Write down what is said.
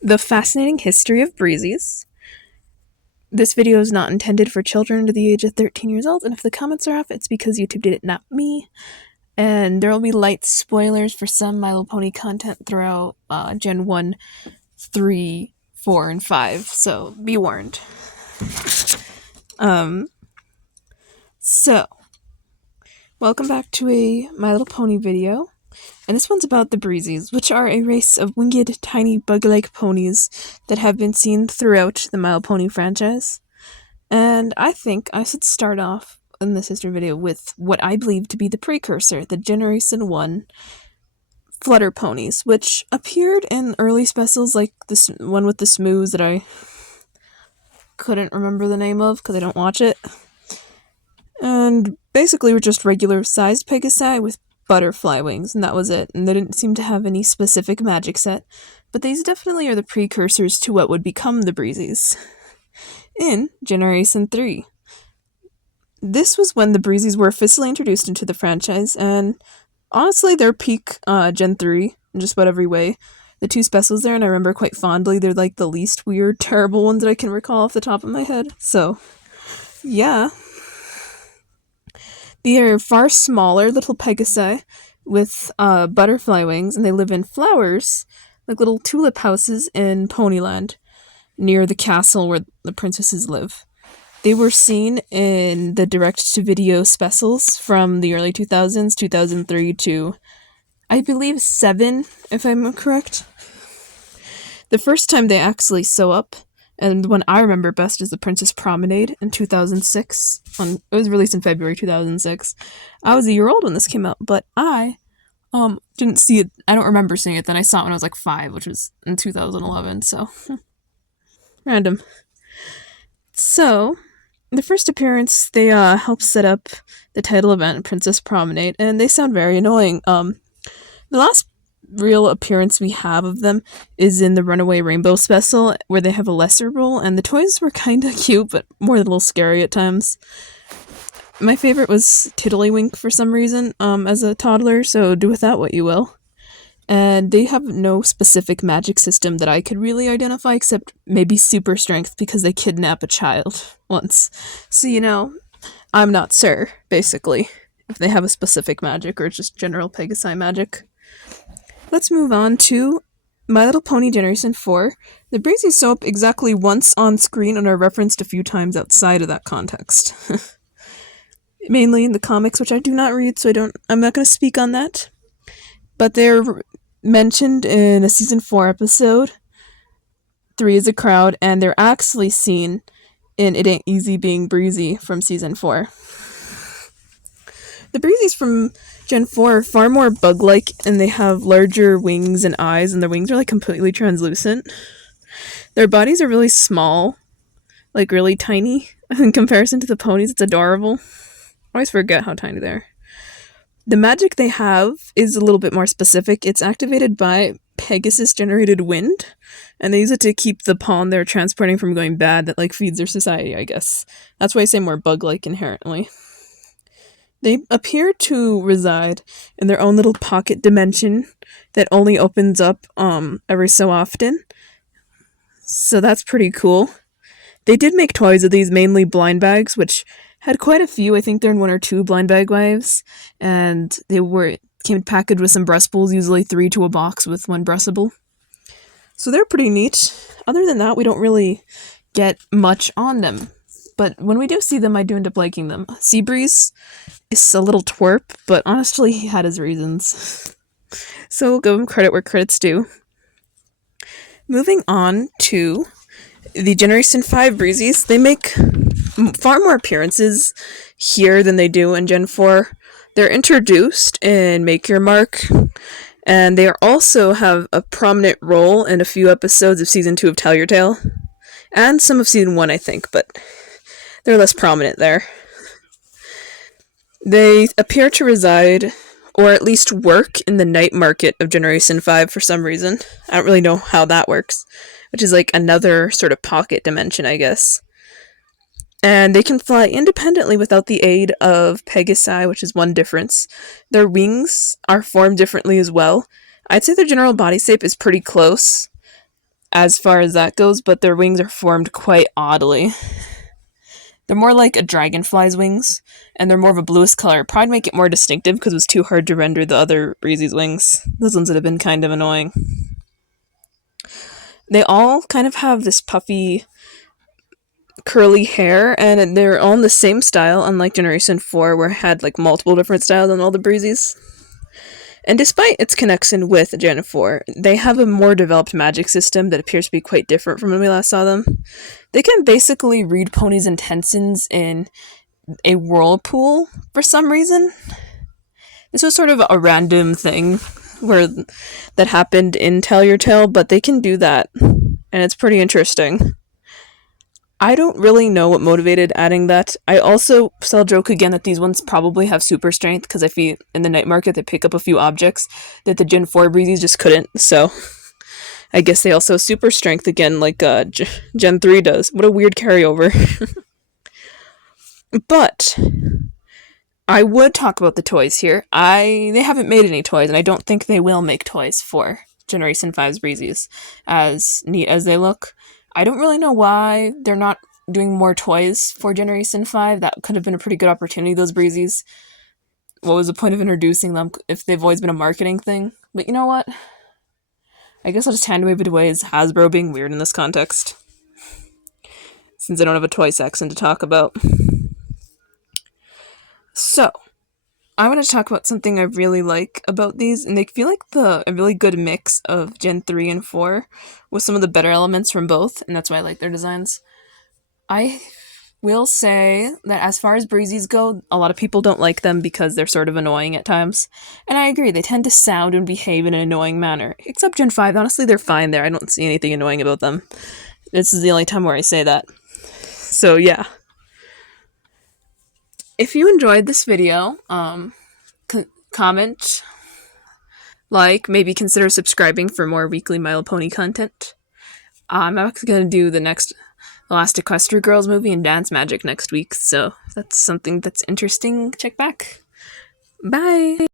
The Fascinating History of Breezies. This video is not intended for children under the age of 13 years old, and if the comments are off, it's because YouTube did it, not me. And there will be light spoilers for some My Little Pony content throughout Gen 1, 3, 4, and 5, so be warned. So, welcome back to a My Little Pony video. And this one's about the Breezies, which are a race of winged, tiny, bug-like ponies that have been seen throughout the My Little Pony franchise. And I think I should start off in this history video with what I believe to be the precursor, the Generation 1 Flutter Ponies, which appeared in early specials like this one with the Smooths that I couldn't remember the name of because I don't watch it. And basically were just regular-sized Pegasi with butterfly wings, and that was it, and they didn't seem to have any specific magic set, but these definitely are the precursors to what would become the Breezies. In Generation 3. This was when the Breezies were officially introduced into the franchise, and honestly, their peak Gen 3, in just about every way. The two specials there, and I remember quite fondly, they're like the least weird, terrible ones that I can recall off the top of my head, so, yeah. They are far smaller little Pegasi with butterfly wings, and they live in flowers, like little tulip houses in Ponyland, near the castle where the princesses live. They were seen in the direct-to-video specials from the early 2000s, 2003 to, I believe, 7, if I'm correct. The first time they actually sew up, and the one I remember best is the Princess Promenade in 2006. It was released in February 2006. I was a year old when this came out, but I didn't see it. I don't remember seeing it then. I saw it when I was like 5, which was in 2011, so random. So, the first appearance, they help set up the title event, Princess Promenade, and they sound very annoying. The last real appearance we have of them is in the Runaway Rainbow special, where they have a lesser role, and the toys were kinda cute, but more a little scary at times. My favorite was Tiddlywink for some reason, as a toddler, so do with that what you will. And they have no specific magic system that I could really identify, except maybe super strength, because they kidnap a child once. So, I'm not sure, basically, if they have a specific magic or just general Pegasi magic. Let's move on to My Little Pony Generation 4. The Breezies show up exactly once on screen and are referenced a few times outside of that context. Mainly in the comics, which I do not read, so I'm not going to speak on that. But they're mentioned in a Season 4 episode, 3 is a Crowd, and they're actually seen in It Ain't Easy Being Breezy from Season 4. The Breezies from Gen 4 are far more bug-like, and they have larger wings and eyes, and their wings are like completely translucent. Their bodies are really small, like really tiny, in comparison to the ponies. It's adorable. I always forget how tiny they are. The magic they have is a little bit more specific. It's activated by Pegasus-generated wind, and they use it to keep the pawn they're transporting from going bad that like feeds their society, I guess. That's why I say more bug-like inherently. They appear to reside in their own little pocket dimension that only opens up every so often. So that's pretty cool. They did make toys of these, mainly blind bags, which had quite a few. I think they're in 1 or 2 blind bag waves, and they came packaged with some breastables, usually 3 to a box with 1 breastable. So they're pretty neat. Other than that, we don't really get much on them. But when we do see them, I do end up liking them. Seabreeze is a little twerp, but honestly, he had his reasons. So we'll give him credit where credit's due. Moving on to the Generation 5 Breezies, they make far more appearances here than they do in Gen 4. They're introduced in Make Your Mark, and they also have a prominent role in a few episodes of Season 2 of Tell Your Tale, and some of Season 1, I think, but they're less prominent there. They appear to reside, or at least work, in the night market of Generation 5 for some reason. I don't really know how that works, which is like another sort of pocket dimension, I guess. And they can fly independently without the aid of Pegasi, which is one difference. Their wings are formed differently as well. I'd say their general body shape is pretty close. as far as that goes, but their wings are formed quite oddly. They're more like a dragonfly's wings, and they're more of a bluish color. Probably make it more distinctive because it was too hard to render the other Breezies wings. Those ones that have been kind of annoying. They all kind of have this puffy, curly hair, and they're all in the same style, unlike Generation 4, where it had like multiple different styles on all the Breezies. And despite its connection with Gen 4, they have a more developed magic system that appears to be quite different from when we last saw them. They can basically read ponies' intentions in a whirlpool for some reason. This was sort of a random thing where that happened in Tell Your Tale, but they can do that, and it's pretty interesting. I don't really know what motivated adding that. I also still joke again that these ones probably have super strength because I feel in the night market they pick up a few objects that the Gen 4 Breezies just couldn't. So I guess they also have super strength again, like Gen 3 does. What a weird carryover. But I would talk about the toys here. They haven't made any toys, and I don't think they will make toys for Generation 5's Breezies, as neat as they look. I don't really know why they're not doing more toys for Generation 5. That could have been a pretty good opportunity, those Breezies. What was the point of introducing them if they've always been a marketing thing? But you know what? I guess I'll just hand wave it away as Hasbro being weird in this context, since I don't have a toy section to talk about. So, I want to talk about something I really like about these, and they feel like a really good mix of Gen 3 and 4 with some of the better elements from both, and that's why I like their designs. I will say that as far as Breezies go, a lot of people don't like them because they're sort of annoying at times. And I agree, they tend to sound and behave in an annoying manner. Except Gen 5, honestly, they're fine there. I don't see anything annoying about them. This is the only time where I say that. So, yeah. If you enjoyed this video, comment, like, maybe consider subscribing for more weekly My Little Pony content. I'm actually going to do the last Equestria Girls movie and Dance Magic next week, so if that's something that's interesting, check back. Bye!